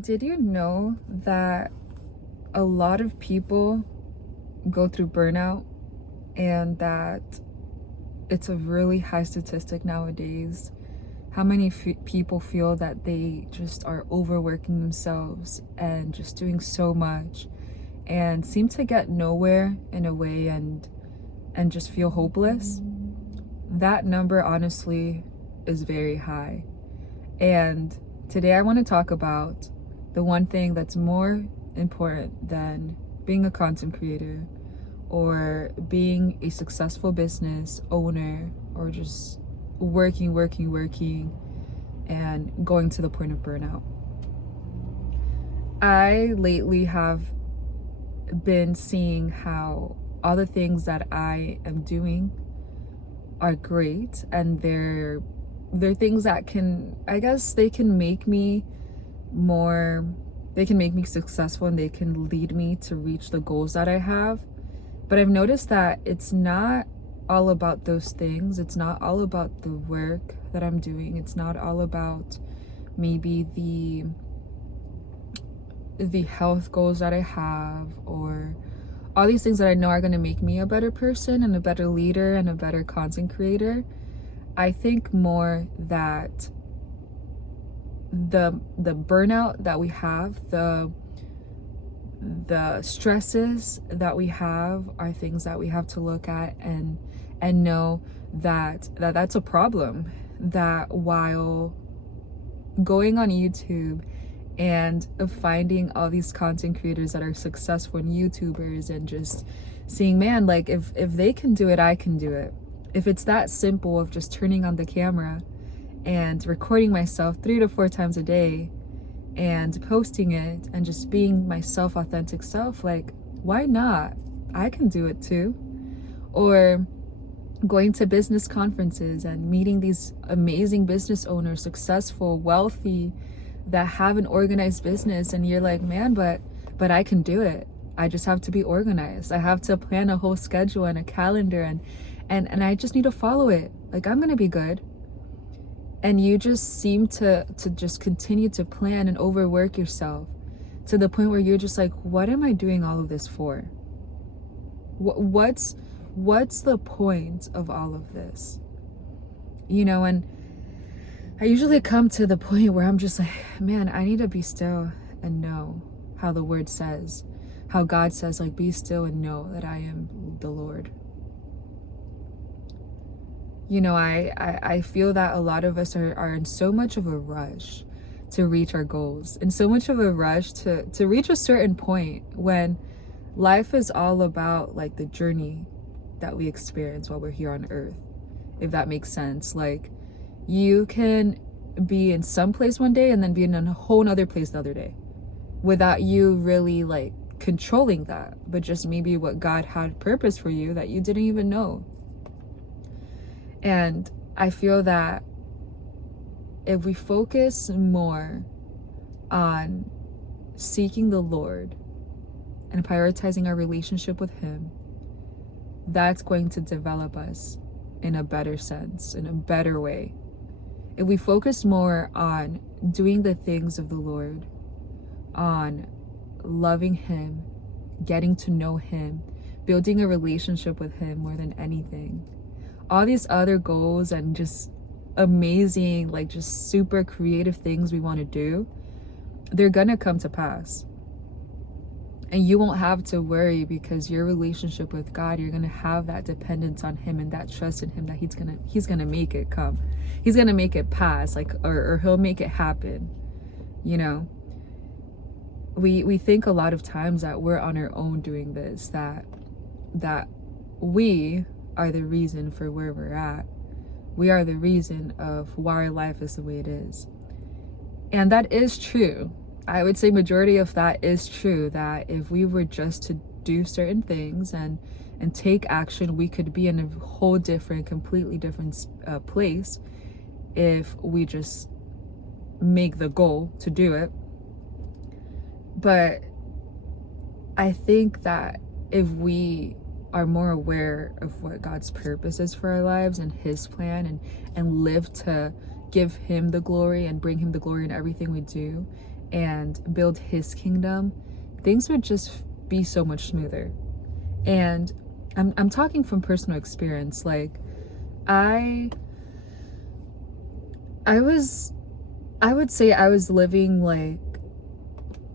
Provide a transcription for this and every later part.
Did you know that a lot of people go through burnout and that it's a really high statistic nowadays? How many people feel that they just are overworking themselves and just doing so much and seem to get nowhere in a way and just feel hopeless? That number honestly is very high. And today I want to talk about the one thing that's more important than being a content creator or being a successful business owner or just working and going to the point of burnout. I lately have been seeing how all the things that I am doing are great, and they're things that can, I guess, they can make me successful, and they can lead me to reach the goals that I have. But I've noticed that it's not all about those things. It's not all about the work that I'm doing. It's not all about maybe the health goals that I have, or all these things that I know are going to make me a better person and a better leader and a better content creator. I think more that the burnout that we have, the stresses that we have, are things that we have to look at and know that that's a problem. That while going on YouTube and finding all these content creators that are successful and YouTubers and just seeing, man, like if they can do it, I can do it. If it's that simple of just turning on the camera and recording myself 3 to 4 times a day and posting it and just being my authentic self, like, why not? I can do it too. Or going to business conferences and meeting these amazing business owners, successful, wealthy, that have an organized business, and you're like, man, but I can do it. I just have to be organized. I have to plan a whole schedule and a calendar, and I just need to follow it. Like, I'm gonna be good. And you just seem to just continue to plan and overwork yourself to the point where you're just like, what am I doing all of this for? What's the point of all of this? And I usually come to the point where I'm just like, man, I need to be still and know how the word says, how God says, like, be still and know that I am the Lord. I feel that a lot of us are in so much of a rush to reach our goals, and so much of a rush to reach a certain point, when life is all about, like, the journey that we experience while we're here on earth, if that makes sense. Like, you can be in some place one day and then be in a whole other place the other day without you really, like, controlling that, but just maybe what God had purpose for you that you didn't even know. And I feel that if we focus more on seeking the Lord and prioritizing our relationship with Him, that's going to develop us in a better sense, in a better way. If we focus more on doing the things of the Lord, on loving Him, getting to know Him, building a relationship with Him more than anything, all these other goals and just amazing, like, just super creative things we want to do, they're gonna come to pass. And you won't have to worry, because your relationship with God, you're gonna have that dependence on Him and that trust in Him that He's gonna make it come. He's gonna make it pass, like, or He'll make it happen. We think a lot of times that we're on our own doing this, that we are the reason for where we're at. We are the reason of why our life is the way it is. And that is true. I would say majority of that is true, that if we were just to do certain things and take action, we could be in a whole different, completely different place if we just make the goal to do it. But I think that if we are more aware of what God's purpose is for our lives and His plan, and live to give Him the glory and bring Him the glory in everything we do, and build his kingdom, things would just be so much smoother. And I'm talking from personal experience. Like I would say I was living like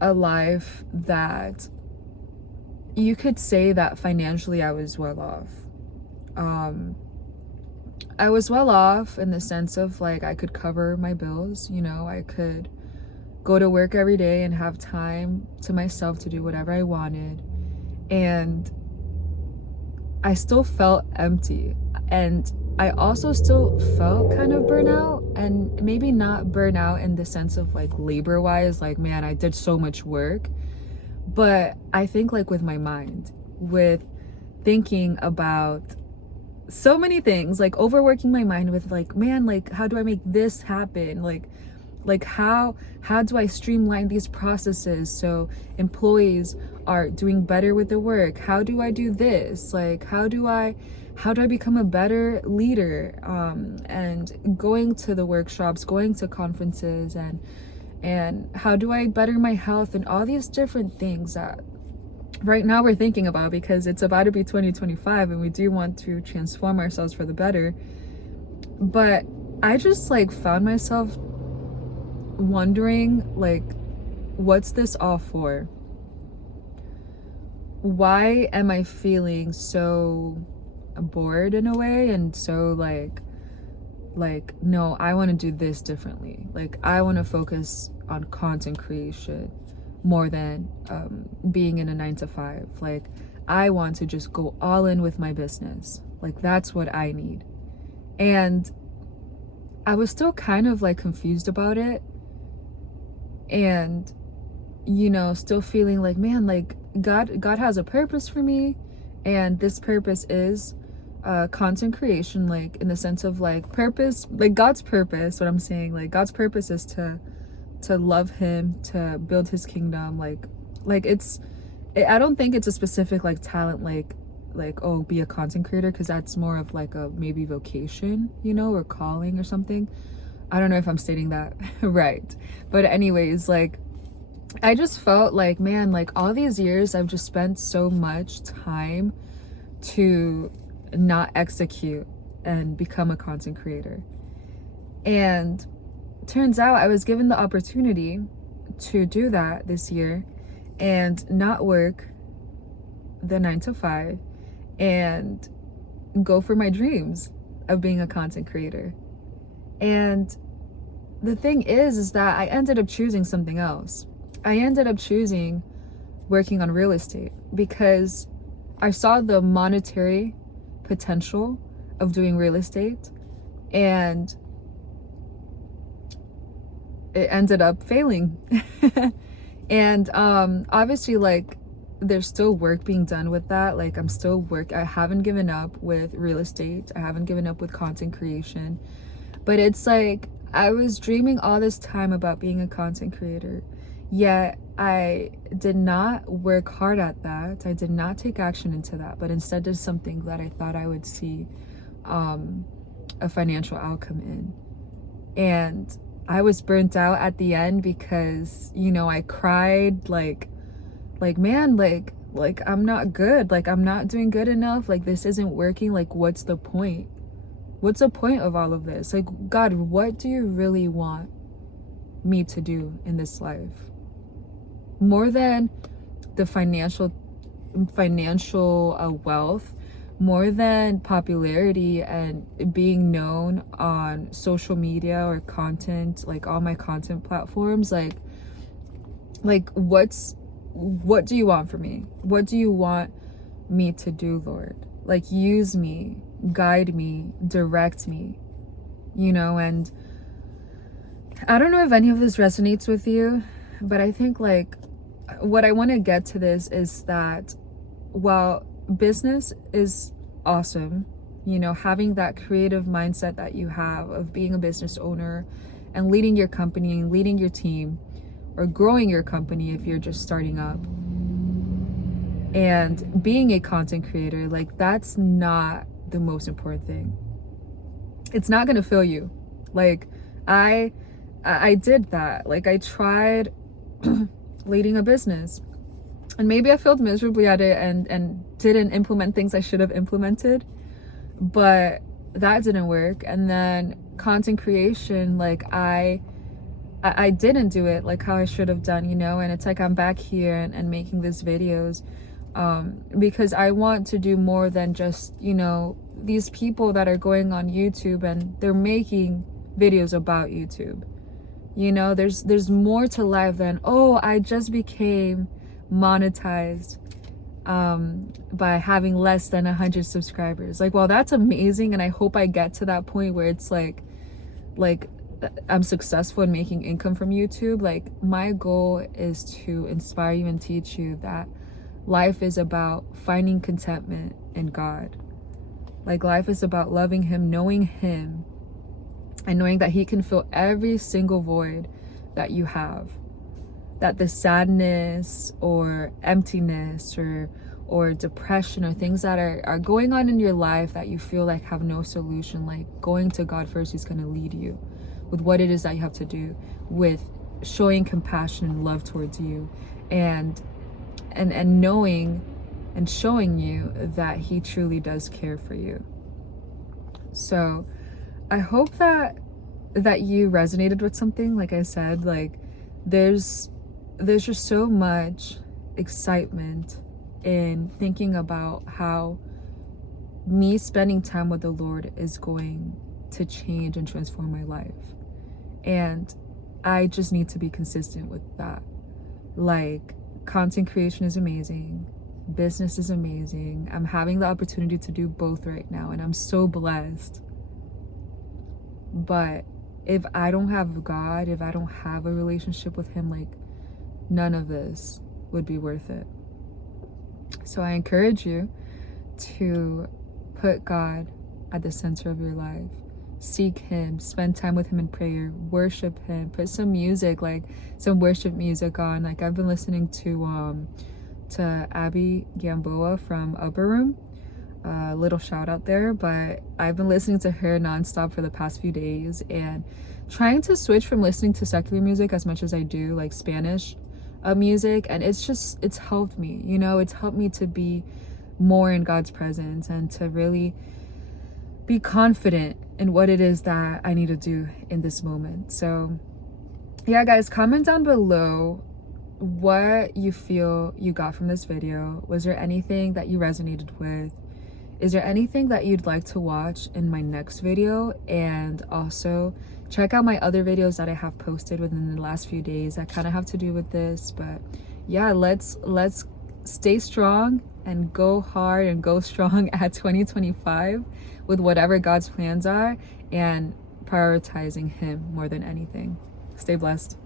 a life that you could say that financially I was well off. I was well off in the sense of like I could cover my bills, I could go to work every day and have time to myself to do whatever I wanted. And I still felt empty. And I also still felt kind of burnout, and maybe not burnout in the sense of like labor wise, like, man, I did so much work. But I think like with my mind, with thinking about so many things, like overworking my mind with like, man, like how do I make this happen? Like how do I streamline these processes so employees are doing better with the work? How do I do this? Like how do I become a better leader? And going to the workshops, going to conferences, and how do I better my health, and all these different things that right now we're thinking about, because it's about to be 2025 and we do want to transform ourselves for the better. But I just like found myself wondering, like, what's this all for? Why am I feeling so bored in a way, and so like no, I want to do this differently. Like I want to focus on content creation more than being in a 9-to-5. Like I want to just go all in with my business. Like that's what I need. And I was still kind of like confused about it, and still feeling like, man, like God has a purpose for me, and this purpose is content creation, like in the sense of like purpose, like God's purpose. What I'm saying, like God's purpose is to love him, to build his kingdom. Like I don't think it's a specific like talent, like oh, be a content creator, because that's more of like a maybe vocation, or calling or something. I don't know if I'm stating that right, but anyways, like I just felt like, man, like all these years I've just spent so much time to not execute and become a content creator. And turns out I was given the opportunity to do that this year and not work the 9-to-5 and go for my dreams of being a content creator. And the thing is that I ended up choosing something else. I ended up choosing working on real estate because I saw the monetary potential of doing real estate, and it ended up failing. And obviously, like, there's still work being done with that. Like I haven't given up with real estate, I haven't given up with content creation, but it's like I was dreaming all this time about being a content creator, yet I did not work hard at that. I did not take action into that, but instead did something that I thought I would see a financial outcome in. And I was burnt out at the end because, I cried like man, like I'm not good. Like I'm not doing good enough. Like this isn't working. Like what's the point? What's the point of all of this? Like, God, what do you really want me to do in this life? More than the financial wealth, more than popularity and being known on social media or content, like all my content platforms, like what do you want from me? What do you want me to do, Lord? Like use me, guide me, direct me, and I don't know if any of this resonates with you, but I think like what I want to get to this is that while business is awesome, having that creative mindset that you have of being a business owner and leading your company and leading your team, or growing your company if you're just starting up, and being a content creator, like that's not the most important thing. It's not going to fill you. Like I did that. Like I tried leading a business. And maybe I failed miserably at it and didn't implement things I should have implemented, but that didn't work. And then content creation, like I didn't do it like how I should have done, you know. And it's like I'm back here and making these videos because I want to do more than just, you know, these people that are going on YouTube and they're making videos about YouTube. You know, there's more to life than, oh, I just became monetized by having less than 100 subscribers. Like, well, that's amazing, and I hope I get to that point where it's like I'm successful in making income from YouTube. Like, my goal is to inspire you and teach you that life is about finding contentment in God. Like, life is about loving Him, knowing Him, and knowing that He can fill every single void that you have. That the sadness or emptiness or depression or things that are going on in your life that you feel like have no solution, like going to God first, He's going to lead you with what it is that you have to do, with showing compassion and love towards you, and knowing and showing you that He truly does care for you. So I hope that you resonated with something. Like I said, like there's just so much excitement in thinking about how me spending time with the Lord is going to change and transform my life. And I just need to be consistent with that. Like, content creation is amazing. Business is amazing. I'm having the opportunity to do both right now, and I'm so blessed. But if I don't have God, if I don't have a relationship with Him, like, none of this would be worth it. So I encourage you to put God at the center of your life. Seek Him, spend time with Him in prayer, worship Him, put some music, like some worship music on. Like, I've been listening to Abby Gamboa from Upper Room. Little shout out there, but I've been listening to her nonstop for the past few days and trying to switch from listening to secular music as much as I do like Spanish music, and it's helped me, you know. It's helped me to be more in God's presence and to really be confident in what it is that I need to do in this moment. So yeah, guys, comment down below what you feel you got from this video. Was there anything that you resonated with? Is there anything that you'd like to watch in my next video? And also check out my other videos that I have posted within the last few days that kind of have to do with this. But yeah, let's stay strong and go hard and go strong at 2025 with whatever God's plans are, and prioritizing Him more than anything. Stay blessed.